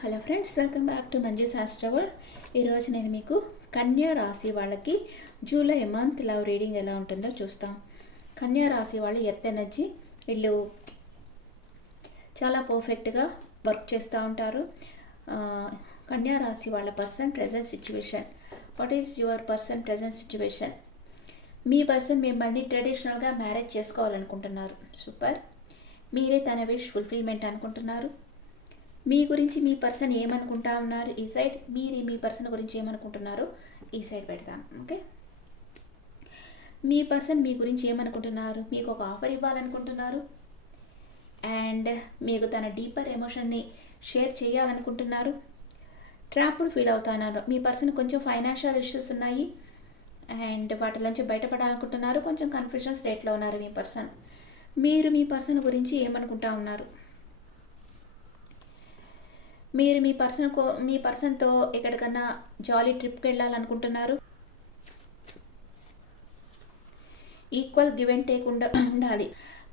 Hello friends, welcome back to Manju Shastravar. ఈరోజు నేను మీకు కన్యా రాశి వాళ్ళకి జూలై మంత్ లవ్ రీడింగ్ ఎలా ఉంటుందో చూస్తాం. కన్యా రాశి వాళ్ళు ఎర్త్ ఎనర్జీ, వీళ్ళు చాలా పర్ఫెక్ట్గా వర్క్ చేస్తూ ఉంటారు. కన్యా రాశి వాళ్ళ person present situation. What is your person present situation? Me person మిమ్మల్ని ట్రెడిషనల్గా మ్యారేజ్ చేసుకోవాలనుకుంటున్నారు. సూపర్. మీరే తన విష్ ఫుల్ఫిల్మెంట్ అనుకుంటున్నారు. మీ గురించి మీ పర్సన్ ఏమనుకుంటా ఉన్నారు ఈ సైడ్, మీరు మీ పర్సన్ గురించి ఏమనుకుంటున్నారు ఈ సైడ్ పెడతాను. ఓకే, మీ పర్సన్ మీ గురించి ఏమనుకుంటున్నారు? మీకు ఒక ఆఫర్ ఇవ్వాలనుకుంటున్నారు అండ్ మీకు తన డీపర్ ఎమోషన్ని షేర్ చేయాలనుకుంటున్నారు. ట్రాప్డ్ ఫీల్ అవుతున్నారు. మీ పర్సన్ కొంచెం ఫైనాన్షియల్ ఇష్యూస్ ఉన్నాయి అండ్ వాటి నుంచి బయటపడాలనుకుంటున్నారు. కొంచెం కన్ఫ్యూజన్ స్టేట్లో ఉన్నారు మీ పర్సన్. మీరు మీ పర్సన్ గురించి ఏమనుకుంటా ఉన్నారు? మీరు మీ పర్సన్తో ఎక్కడికన్నా జాలీ ట్రిప్కి వెళ్ళాలనుకుంటున్నారు. ఈక్వల్ గివ్ అండ్ టేక్ ఉండాలి.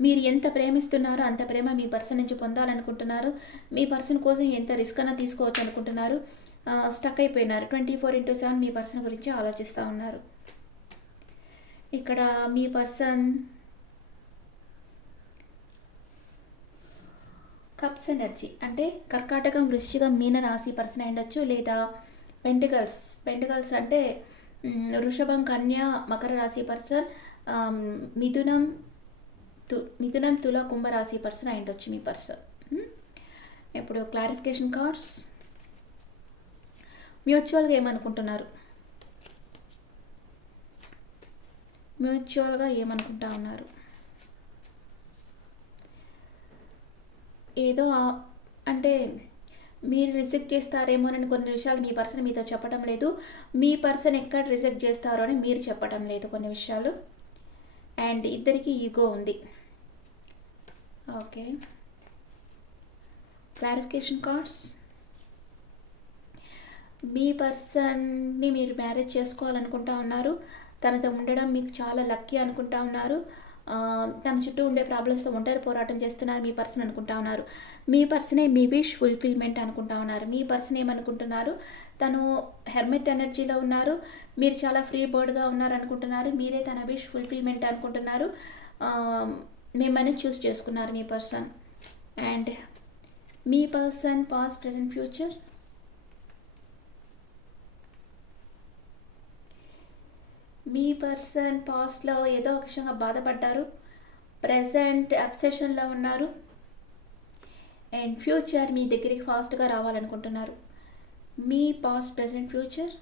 మీరు ఎంత ప్రేమిస్తున్నారో అంత ప్రేమ మీ పర్సన్ నుంచి పొందాలనుకుంటున్నారు. మీ పర్సన్ కోసం ఎంత రిస్క్ అన్నా తీసుకోవచ్చు అనుకుంటున్నారు. స్టక్ అయిపోయినారు. 24/7 మీ పర్సన్ గురించి ఆలోచిస్తూ ఉన్నారు. ఇక్కడ మీ పర్సన్ కప్స్ ఎనర్జీ అంటే కర్కాటకం, వృశ్చికం, మీన రాశి పర్సన్ ఉండొచ్చు, లేదా పెంటికల్స్ అంటే వృషభం, కన్య, మకర రాశి పర్సన్, మిథునం, తుల, కుంభ రాశి పర్సన్ ఉండొచ్చు మీ పర్సన్. ఇప్పుడు క్లారిఫికేషన్ కార్డ్స్. మ్యూచువల్గా ఏమనుకుంటా ఉన్నారు? ఏదో అంటే మీరు రిజెక్ట్ చేస్తారేమోనని కొన్ని విషయాలు మీ పర్సన్ మీతో చెప్పడం లేదు. మీ పర్సన్ ఎక్కడ రిజెక్ట్ చేస్తారో అని మీరు చెప్పడం లేదు కొన్ని విషయాలు. అండ్ ఇద్దరికి ఈగో ఉంది. Okay, clarification cards. మీ పర్సన్ని మీరు మ్యారేజ్ చేసుకోవాలనుకుంటా ఉన్నారు. తనతో ఉండడం మీకు చాలా లక్కీ అనుకుంటా ఉన్నారు. తన చుట్టూ ఉండే ప్రాబ్లమ్స్తో ఒంటరి పోరాటం చేస్తున్నారు మీ పర్సన్ అనుకుంటా ఉన్నారు. మీ పర్సనే మీ విష్ ఫుల్ఫిల్మెంట్ అనుకుంటా ఉన్నారు. మీ పర్సన్ ఏమనుకుంటున్నారు? తను హెర్మిట్ ఎనర్జీలో ఉన్నారు. మీరు చాలా ఫ్రీ బర్డ్గా ఉన్నారు అనుకుంటున్నారు. మీరే తన విష్ ఫుల్ఫిల్మెంట్ అనుకుంటున్నారు. మిమ్మల్ని చూస్ చేసుకున్నారు మీ పర్సన్. అండ్ మీ పర్సన్ పాస్ట్, ప్రెజెంట్, ఫ్యూచర్. మీ పర్సన్ పాస్ట్లో ఏదో ఒక విషయంగా బాధపడ్డారు. ప్రెజెంట్ అబ్సెషన్లో ఉన్నారు. అండ్ ఫ్యూచర్ మీ దగ్గరికి ఫాస్ట్గా రావాలనుకుంటున్నారు. మీ పాస్ట్, ప్రెజెంట్, ఫ్యూచర్.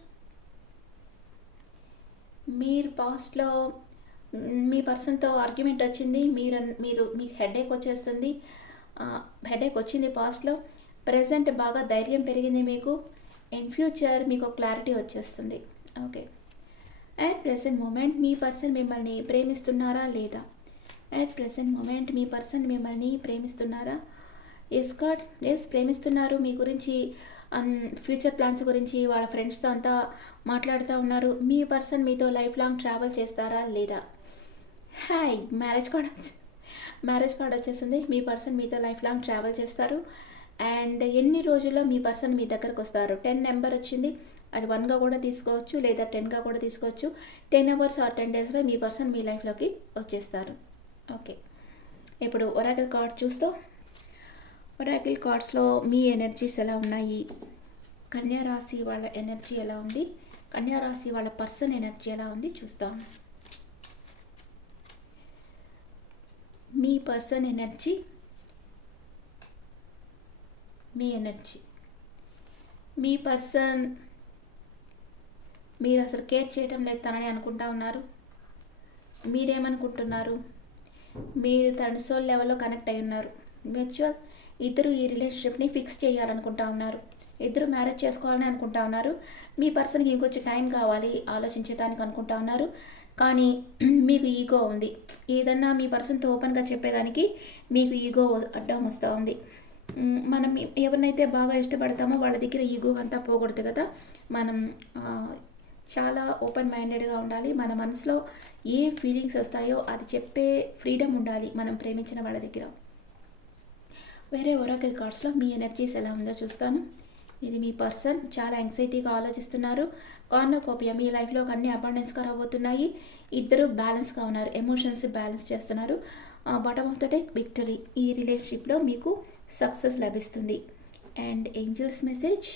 మీరు పాస్ట్లో మీ పర్సన్తో ఆర్గ్యుమెంట్ వచ్చింది. మీకు హెడేక్ వచ్చింది పాస్ట్లో. ప్రెజెంట్ బాగా ధైర్యం పెరిగింది మీకు. అండ్ ఫ్యూచర్ మీకు క్లారిటీ వచ్చేస్తుంది. ఓకే, అట్ ప్రెసెంట్ మూమెంట్ మీ పర్సన్ మిమ్మల్ని ప్రేమిస్తున్నారా లేదా? అట్ ప్రెసెంట్ మూమెంట్ మీ పర్సన్ మిమ్మల్ని ప్రేమిస్తున్నారా? ఎస్ ప్రేమిస్తున్నారు. మీ గురించి ఫ్యూచర్ ప్లాన్స్ గురించి వాళ్ళ ఫ్రెండ్స్తో అంతా మాట్లాడుతూ ఉన్నారు. మీ పర్సన్ మీతో లైఫ్ లాంగ్ ట్రావెల్ చేస్తారా లేదా? హాయ్, మ్యారేజ్ కార్డ్ వచ్చేసింది. మీ పర్సన్ మీతో లైఫ్ లాంగ్ ట్రావెల్ చేస్తారు. అండ్ ఎన్ని రోజుల్లో మీ పర్సన్ మీ దగ్గరకు వస్తారు? 10 నెంబర్ వచ్చింది. అది 1గా కూడా తీసుకోవచ్చు, లేదా 10గా కూడా తీసుకోవచ్చు. 10 అవర్స్ ఆర్ 10 డేస్లో మీ పర్సన్ మీ లైఫ్లోకి వచ్చేస్తారు. ఓకే, ఇప్పుడు ఒరాకిల్ కార్డ్ చూస్తూ, ఒరాకిల్ కార్డ్స్లో మీ ఎనర్జీస్ ఎలా ఉన్నాయి? కన్యా రాశి వాళ్ళ ఎనర్జీ ఎలా ఉంది? కన్యా రాశి వాళ్ళ పర్సన్ ఎనర్జీ ఎలా ఉంది చూస్తాం. మీ పర్సన్ ఎనర్జీ, మీ ఎనర్జీ. మీ పర్సన్ మీరు అసలు కేర్ చేయటం లేదు తనని అనుకుంటా ఉన్నారు. మీరేమనుకుంటున్నారు? మీరు తన సోల్ లెవెల్లో కనెక్ట్ అయి ఉన్నారు. మ్యూచువల్ ఇద్దరు ఈ రిలేషన్షిప్ని ఫిక్స్ చేయాలనుకుంటా ఉన్నారు. ఇద్దరు మ్యారేజ్ చేసుకోవాలని అనుకుంటా ఉన్నారు. మీ పర్సన్కి ఇంకొంచెం టైం కావాలి ఆలోచించేదానికి అనుకుంటా ఉన్నారు. కానీ మీకు ఈగో ఉంది. ఏదన్నా మీ పర్సన్తో ఓపెన్గా చెప్పేదానికి మీకు ఈగో అడ్డం వస్తూ ఉంది. మనం ఎవరినైతే బాగా ఇష్టపడతామో వాళ్ళ దగ్గర ఈగో అంతా పోకూడదు కదా. మనం చాలా ఓపెన్ మైండెడ్గా ఉండాలి. మన మనసులో ఏ ఫీలింగ్స్ వస్తాయో అది చెప్పే ఫ్రీడమ్ ఉండాలి మనం ప్రేమించిన వాళ్ళ దగ్గర. వేరే ఒరాకిల్ కార్డ్స్లో మీ ఎనర్జీస్ ఎలా ఉందో చూస్తాను. ఇది మీ పర్సన్ చాలా యాంగ్జైటీగా ఆలోచిస్తున్నారు. కార్నోకోపియా మీ లైఫ్లో అన్ని అబాండెన్స్గా రాబోతున్నాయి. ఇద్దరు బ్యాలెన్స్గా ఉన్నారు, ఎమోషన్స్ బ్యాలెన్స్ చేస్తున్నారు. Bottom of the deck victory. ఈ రిలేషన్షిప్లో మీకు సక్సెస్ లభిస్తుంది. అండ్ ఏంజల్స్ మెసేజ్,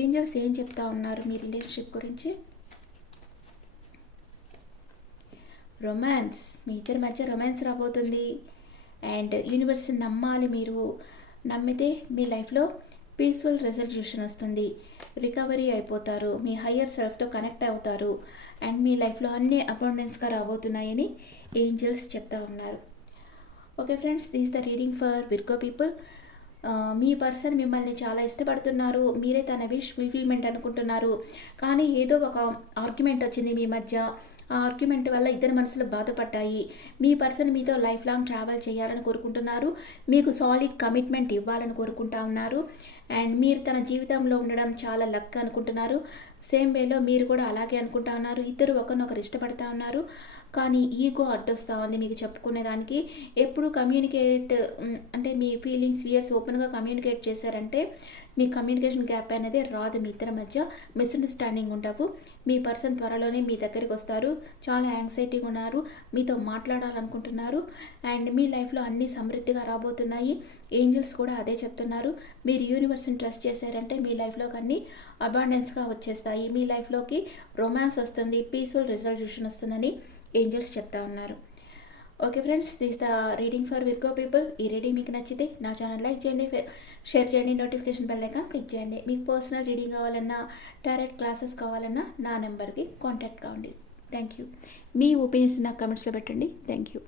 ఏంజల్స్ ఏం చెప్తా ఉన్నారు మీ రిలేషన్షిప్ గురించి? రొమాన్స్, మీ ఇద్దరి మధ్య రొమాన్స్ రాబోతుంది. అండ్ యూనివర్స్ని నమ్మాలి. మీరు నమ్మితే మీ లైఫ్లో పీస్ఫుల్ రెజల్యూషన్ వస్తుంది. రికవరీ అయిపోతారు, మీ హయ్యర్ సెల్ఫ్తో కనెక్ట్ అవుతారు. అండ్ మీ లైఫ్లో అన్నీ అబాండెన్స్గా రాబోతున్నాయని ఏంజల్స్ చెప్తా ఉన్నారు. Okay friends, this the reading for Virgo people. Me person మిమ్మల్ని చాలా ఇష్టపడుతున్నారు. మీరే తన విష్ ఫుల్ఫిల్మెంట్ అనుకుంటున్నారు. కానీ ఏదో ఒక ఆర్గ్యుమెంట్ వచ్చింది మీ మధ్య. ఆ ఆర్గ్యుమెంట్ వల్ల ఇద్దరు మనసులు బాధపడ్డాయి. మీ పర్సన్ మీతో లైఫ్ లాంగ్ ట్రావెల్ చేయాలని కోరుకుంటున్నారు. మీకు సాలిడ్ కమిట్మెంట్ ఇవ్వాలని కోరుకుంటా ఉన్నారు. అండ్ మీరు తన జీవితంలో ఉండడం చాలా లక్ అనుకుంటున్నారు. సేమ్ వేలో మీరు కూడా అలాగే అనుకుంటా ఉన్నారు. ఇద్దరు ఒకరినొకరు ఇష్టపడతా ఉన్నారు. కానీ ఈగో అడ్డొస్తూ ఉంది మీకు చెప్పుకునేదానికి. ఎప్పుడు కమ్యూనికేట్ అంటే మీ ఫీలింగ్స్ ఫియర్స్ ఓపెన్గా కమ్యూనికేట్ చేశారంటే మీ కమ్యూనికేషన్ గ్యాప్ అనేది రాదు. మీ ఇద్దరి మధ్య మిస్అండర్స్టాండింగ్ ఉండవు. మీ పర్సన్ త్వరలోనే మీ దగ్గరికి వస్తారు. చాలా యాంగ్జైటీగా ఉన్నారు, మీతో మాట్లాడాలనుకుంటున్నారు. అండ్ మీ లైఫ్లో అన్నీ సమృద్ధిగా రాబోతున్నాయి. ఏంజల్స్ కూడా అదే చెప్తున్నారు. మీరు యూనివర్స్ని ట్రస్ట్ చేశారంటే మీ లైఫ్లోకి అన్నీ అబాండెన్స్గా వచ్చేస్తాయి. మీ లైఫ్లోకి రొమాన్స్ వస్తుంది, పీస్ఫుల్ రిజల్యూషన్ వస్తుందని ఏంజల్స్ చెప్తా ఉన్నారు. Okay friends, this the reading for Virgo people. ఈ రీడింగ్ మీకు నచ్చితే నా ఛానల్ లైక్ చేయండి, షేర్ చేయండి, నోటిఫికేషన్ బెల్ ఐకాన్ క్లిక్ చేయండి. మీకు పర్సనల్ రీడింగ్ కావాలన్నా, డైరెక్ట్ క్లాసెస్ కావాలన్నా నా నెంబర్కి కాంటాక్ట్ కావండి. Thank you. మీ ఒపీనియన్స్ నాకు కమెంట్స్లో పెట్టండి. Thank you.